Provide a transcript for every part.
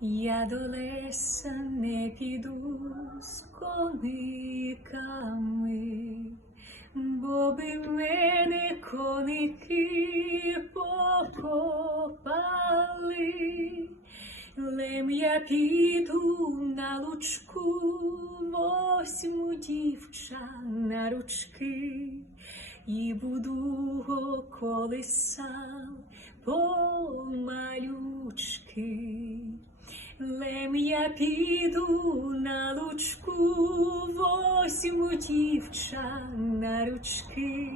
Я до леса не піду з кониками, бо би мене коники покопали. Лем я піду на лучку, возьму дівча на ручки і буду го колесам помалючки. Лем я піду на лучку, возьму дівча на ручки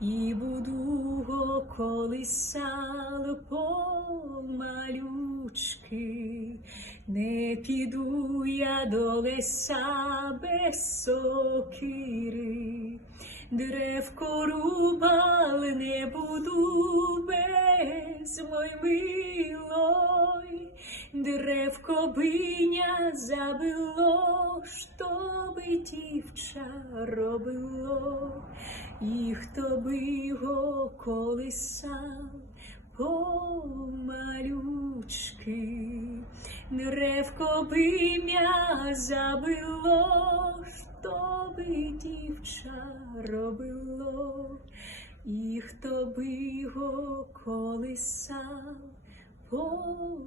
і буду го колисал помалючки. Не піду я до леса без сокири, древко рубал не буду без мой милой. Древко биня забило, щоб дівча робило, і хто би його колисав помалючки. Древко биня забило, щоб дівча робило, і хто би його колисав помалючки.